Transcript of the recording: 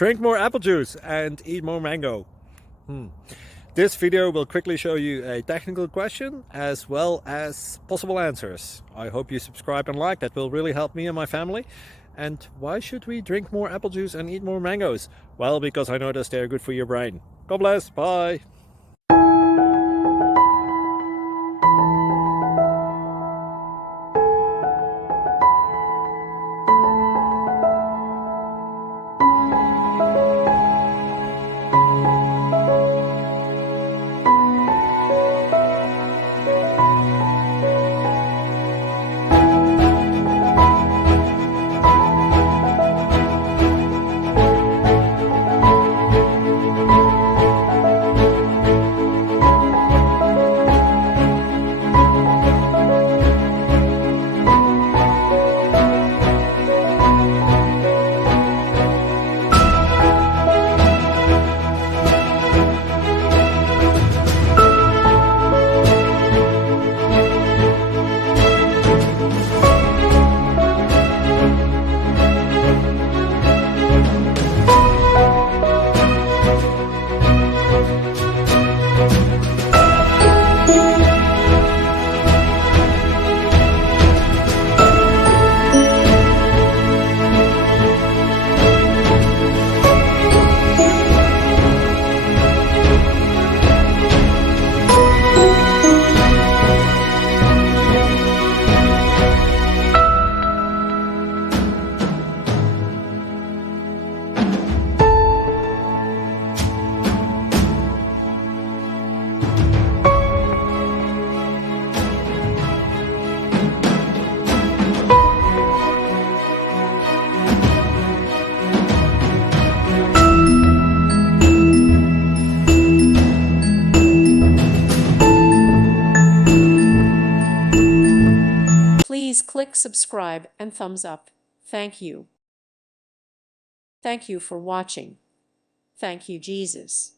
Drink more apple juice and eat more mango. This video will quickly show you a technical question as well as possible answers. I hope you subscribe and like, that will really help me and my family. And why should we drink more apple juice and eat more mangoes? Well, because I noticed they're good for your brain. God bless, bye! Please click subscribe and thumbs up. Thank you. Thank you for watching. Thank you, Jesus.